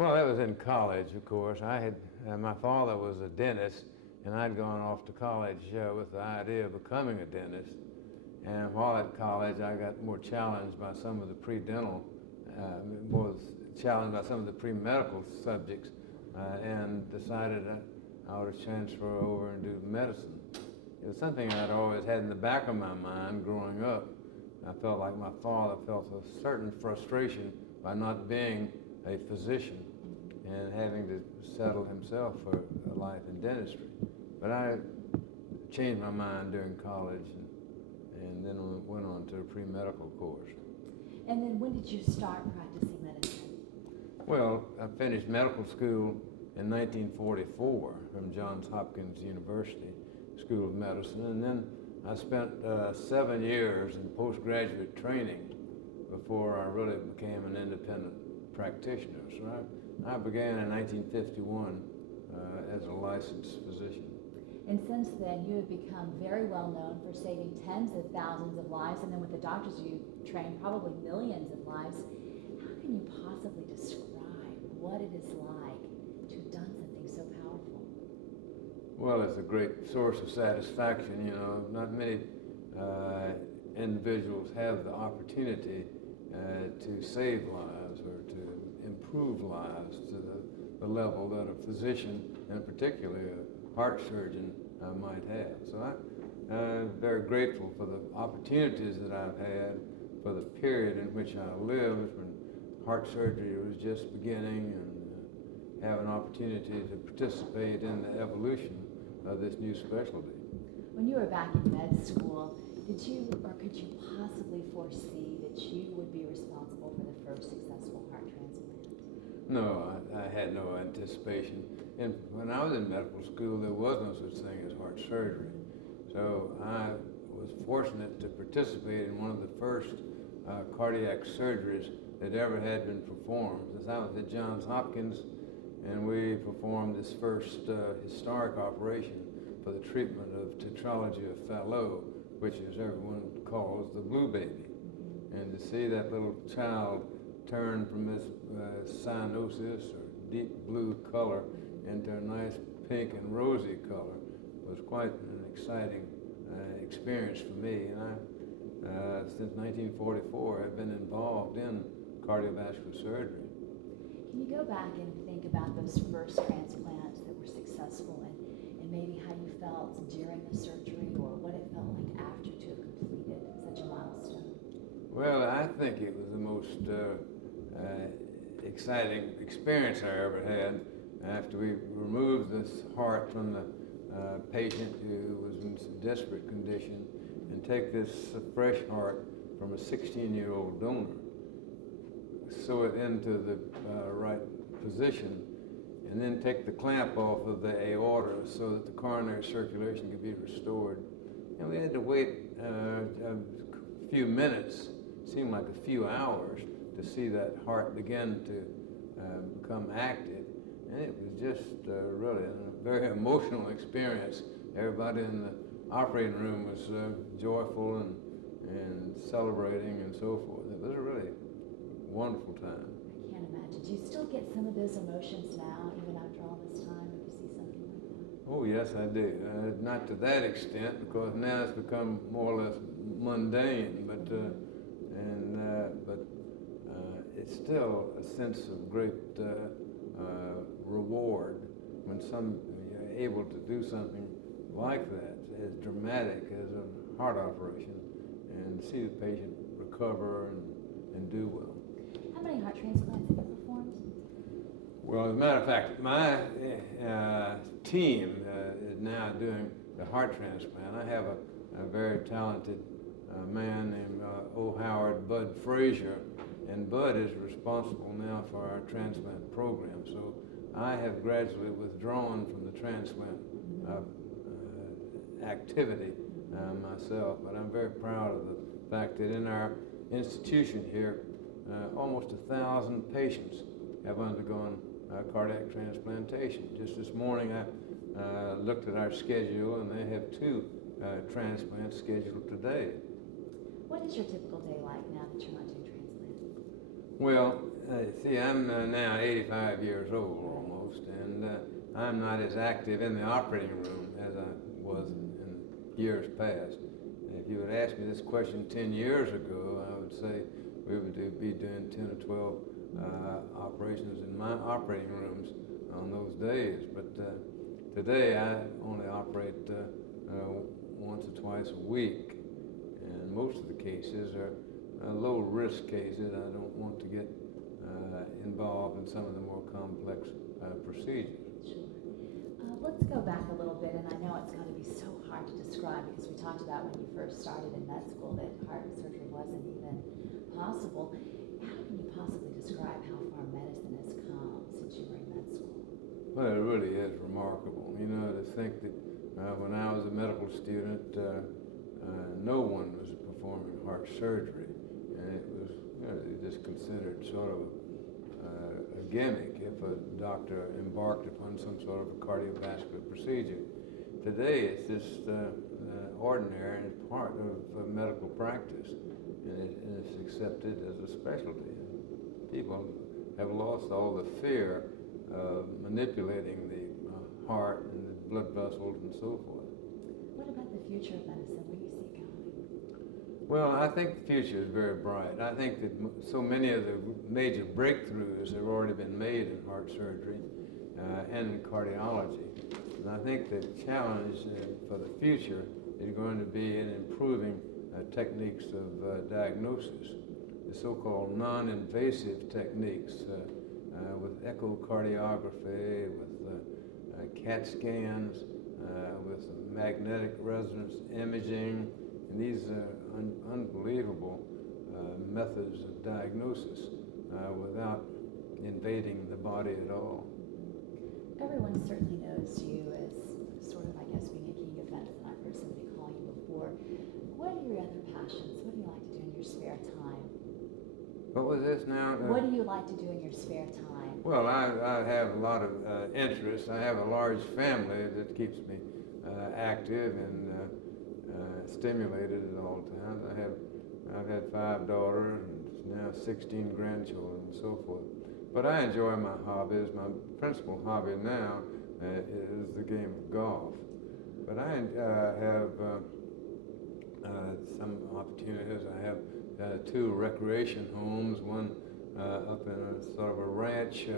Well, that was in college, of course. My father was a dentist, and I'd gone off to college with the idea of becoming a dentist. And while at college, I got more challenged by some of the more challenged by some of the pre-medical subjects, and decided that I ought to transfer over and do medicine. It was something I'd always had in the back of my mind growing up. I felt like my father felt a certain frustration by not being a physician and having to settle himself for a life in dentistry. But I changed my mind during college and then went on to a pre-medical course. And then when did you start practicing medicine? Well, I finished medical school in 1944 from Johns Hopkins University School of Medicine, and then I spent 7 years in postgraduate training before I really became an independent practitioner. So I began in 1951 as a licensed physician. And since then, you have become very well known for saving tens of thousands of lives, and then with the doctors you train, probably millions of lives. How can you possibly describe what it is like to have done something so powerful? Well, it's a great source of satisfaction. You know, not many individuals have the opportunity to save lives or to improve lives to the level that a physician, and particularly a heart surgeon, might have. So I'm very grateful for the opportunities that I've had, for the period in which I lived when heart surgery was just beginning, and have an opportunity to participate in the evolution of this new specialty. When you were back in med school, did you or could you possibly foresee that you would be responsible for the first successful heart transplant? No, I had no anticipation. And when I was in medical school, there was no such thing as heart surgery. So I was fortunate to participate in one of the first cardiac surgeries that ever had been performed. I was at Johns Hopkins, and we performed this first historic operation for the treatment of tetralogy of Fallot, which, as everyone calls, the blue baby. And to see that little child turn from this cyanosis, or deep blue color, into a nice pink and rosy color was quite an exciting experience for me. And I, since 1944, have been involved in cardiovascular surgery. Can you go back and think about those first transplants that were successful, and maybe how you felt during the surgery, or what it felt like after to have completed such a milestone? Well, I think it was the most exciting experience I ever had after we removed this heart from the patient who was in some desperate condition, and take this fresh heart from a 16-year-old donor, sew it into the right position, and then take the clamp off of the aorta so that the coronary circulation could be restored. And we had to wait a few minutes, seemed like a few hours, to see that heart begin to become active. And it was just really a very emotional experience. Everybody in the operating room was joyful and celebrating and so forth. It was a really wonderful time. I can't imagine. Do you still get some of those emotions now, even after all this time, if you see something like that? Oh, yes, I do. Not to that extent, because now it's become more or less mundane, but it's still a sense of great reward when you're able to do something like that, as dramatic as a heart operation, and see the patient recover and do well. How many heart transplants have you performed? Well, as a matter of fact, my team is now doing the heart transplant. I have a very talented man named O. Howard Bud Frazier, and Bud is responsible now for our transplant program. So I have gradually withdrawn from the transplant activity myself, but I'm very proud of the fact that in our institution here, almost 1,000 patients have undergone cardiac transplantation. Just this morning I looked at our schedule, and they have 2 transplants scheduled today. What is your typical day like now that you're not doing transplants? Well, See, I'm now 85 years old almost, and I'm not as active in the operating room as I was in years past. If you would ask me this question 10 years ago, I would say we would be doing 10 or 12 operations in my operating rooms on those days. But today I only operate once or twice a week, and most of the cases are low-risk cases. I don't want to get involved in some of the more complex procedures. Sure. Let's go back a little bit, and I know it's going to be so hard to describe because we talked about when you first started in med school that heart surgery wasn't even possible. How can you possibly describe how far medicine has come since you were in med school? Well, it really is remarkable. You know, to think that when I was a medical student, no one was performing heart surgery, and it was just considered sort of a gimmick if a doctor embarked upon some sort of a cardiovascular procedure. Today, it's just ordinary and it's part of medical practice, and it's accepted as a specialty. People have lost all the fear of manipulating the heart and the blood vessels and so forth. What about the future of medicine? Where do you see it going? Well, I think the future is very bright. I think that so many of the major breakthroughs have already been made in heart surgery and in cardiology. And I think the challenge for the future is going to be in improving techniques of diagnosis, the so-called non-invasive techniques with echocardiography, with CAT scans, with magnetic resonance imaging, and these unbelievable methods of diagnosis without invading the body at all. Everyone certainly knows you as sort of, I guess, being a king of medicine. I've heard somebody call you before. What are your other passions? What do you like to do in your spare time? What was this now? What do you like to do in your spare time? Well, I have a lot of interests. I have a large family that keeps me active and stimulated at all times. I've had 5 daughters and now 16 grandchildren and so forth. But I enjoy my hobbies. My principal hobby now is the game of golf. But I have some opportunities. I have 2 recreation homes, one up in a sort of a ranch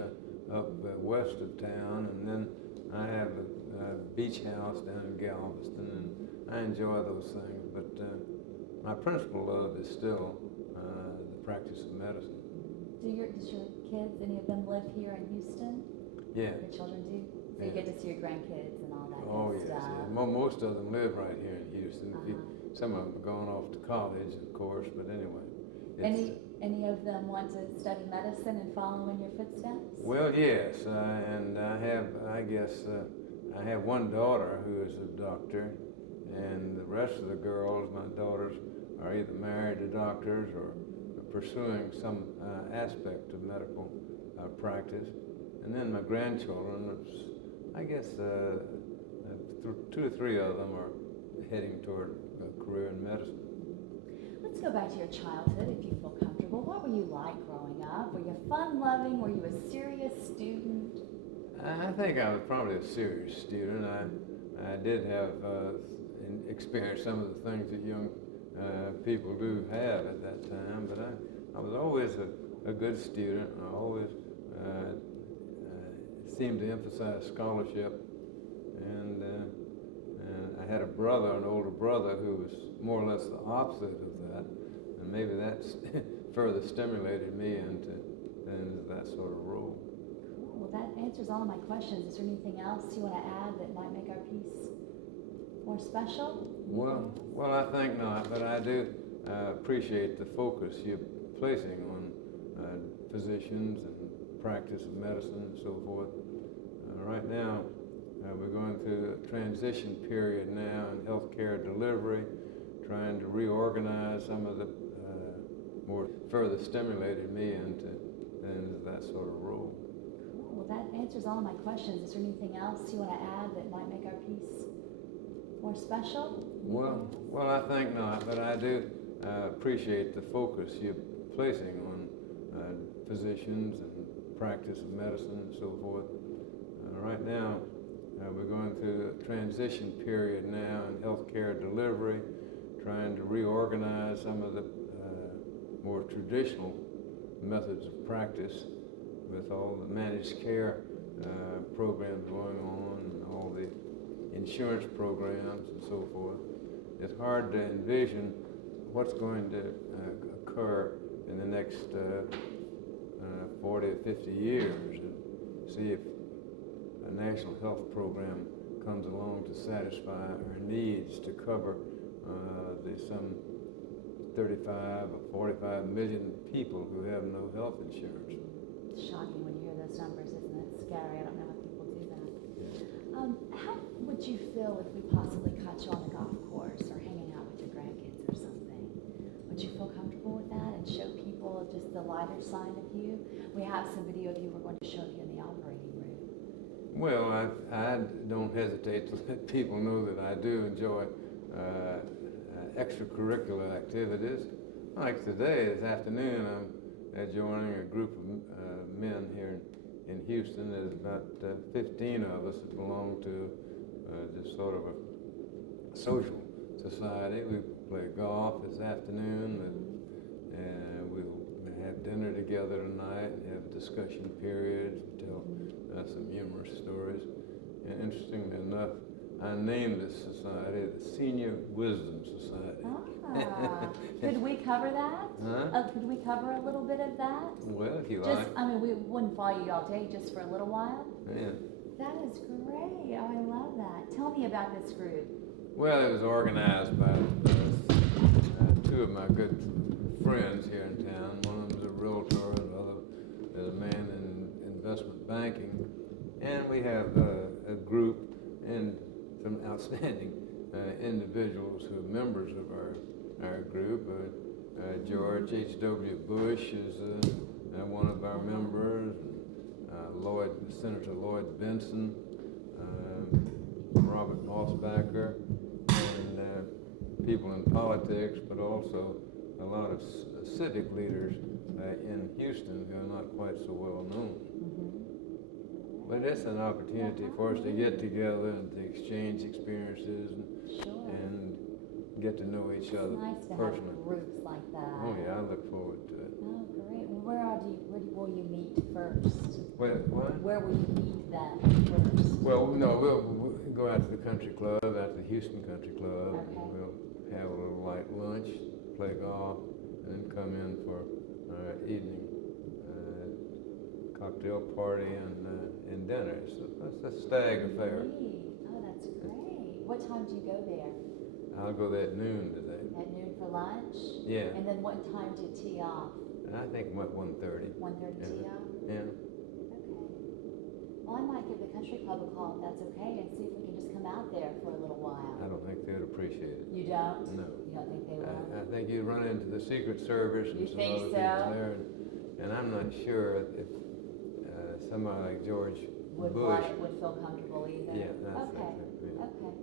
up west of town, and then I have a beach house down in Galveston, and I enjoy those things. But my principal love is still the practice of medicine. Does your kids, any of them live here in Houston? Yeah. Your children do? So you get to see your grandkids and all that Oh, good yes, stuff. yeah. Most of them live right here in Houston. Some of them have gone off to college, of course, but anyway. Any of them want to study medicine and follow in your footsteps? Well, yes, and I have one daughter who is a doctor, and the rest of the girls, my daughters, are either married to doctors or pursuing some aspect of medical practice. And then my grandchildren, I guess 2 or 3 of them are heading toward a career in medicine. Let's go back to your childhood, if you feel comfortable. What were you like growing up? Were you fun-loving? Were you a serious student? I think I was probably a serious student. I did have experienced some of the things that young people do have at that time, but I was always a good student. I always seemed to emphasize scholarship, and I had an older brother, who was more or less the opposite of that, and maybe that's further stimulated me into that sort of role. Cool. Well, that answers all of my questions. Is there anything else you want to add that might make our piece more special? Well, I think not, but I do appreciate the focus you're placing on physicians and practice of medicine and so forth. Right now, we're going through a transition period now in healthcare delivery, trying to reorganize some of the more further stimulated me into that sort of role. Cool. Well, that answers all of my questions. Is there anything else you want to add that might make our piece more special? Well, I think not, but I do appreciate the focus you're placing on physicians and practice of medicine and so forth. Right now, we're going through a transition period now in healthcare delivery, trying to reorganize some of the more traditional methods of practice with all the managed care programs going on and all the insurance programs and so forth. It's hard to envision what's going to occur in the next 40 or 50 years and see if a national health program comes along to satisfy our needs to cover the some 35 or 45 million people who have no health insurance. It's shocking when you hear those numbers, isn't it? It's scary. I don't know how people do that. Yeah. How would you feel if we possibly caught you on the golf course or hanging out with your grandkids or something? Would you feel comfortable with that and show people just the lighter side of you? We have some video of you we're going to show you in the operating room. Well, I don't hesitate to let people know that I do enjoy extracurricular activities. Like today, this afternoon, I'm joining a group of men here in Houston. There's about 15 of us that belong to just sort of a social society. We play golf this afternoon, and we'll have dinner together tonight and have discussion periods and tell some humorous stories. And interestingly enough, I named this society the Senior Wisdom Society. Ah, could we cover that? Huh? Could we cover a little bit of that? Well, if you Just, like. I mean, we wouldn't follow you all day, just for a little while. Yeah. That is great. Oh, I love that. Tell me about this group. Well, it was organized by two of my good friends here in town. One of them is a realtor, the other is a man in investment banking. And we have a group and some outstanding individuals who are members of our group. George H.W. Bush is one of our members. Senator Lloyd Benson, Robert Mossbacker, and people in politics, but also a lot of civic leaders in Houston who are not quite so well known. But it's an opportunity for us to get together and to exchange experiences and get to know each other It's nice to personally. have groups like that. Oh yeah, I look forward to it. Oh, great. Well, where will you meet first? What? Where will you meet them first? Well, no, we'll go out to the country club, out to the Houston Country Club, Okay. and we'll have a little light lunch, play golf, and then come in for our evening cocktail party and dinner. So that's a stag affair. Great. Oh, that's great. What time do you go there? I'll go there at noon today. At noon for lunch? Yeah. And then what time do you tee off? I think about 1:30. 1:30 tee off? Yeah. Okay. Well, I might give the country club a call if that's okay and see if we can just come out there for a little while. I don't think they'd appreciate it. You don't? No. You don't think they will? I think you run into the Secret Service and You some think other so? people there, and I'm not sure if somebody like George Bush. Would feel comfortable either? Yeah, that's Okay. it. Yeah. Okay.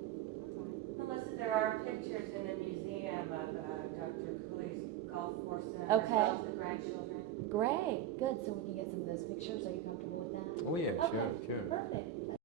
Melissa, there are pictures in the museum of Dr. Cooley's golf course center, Okay. as well as the grandchildren. Great. Good. So we can get some of those pictures. Are you comfortable with that? Oh yeah, Okay. sure. Perfect.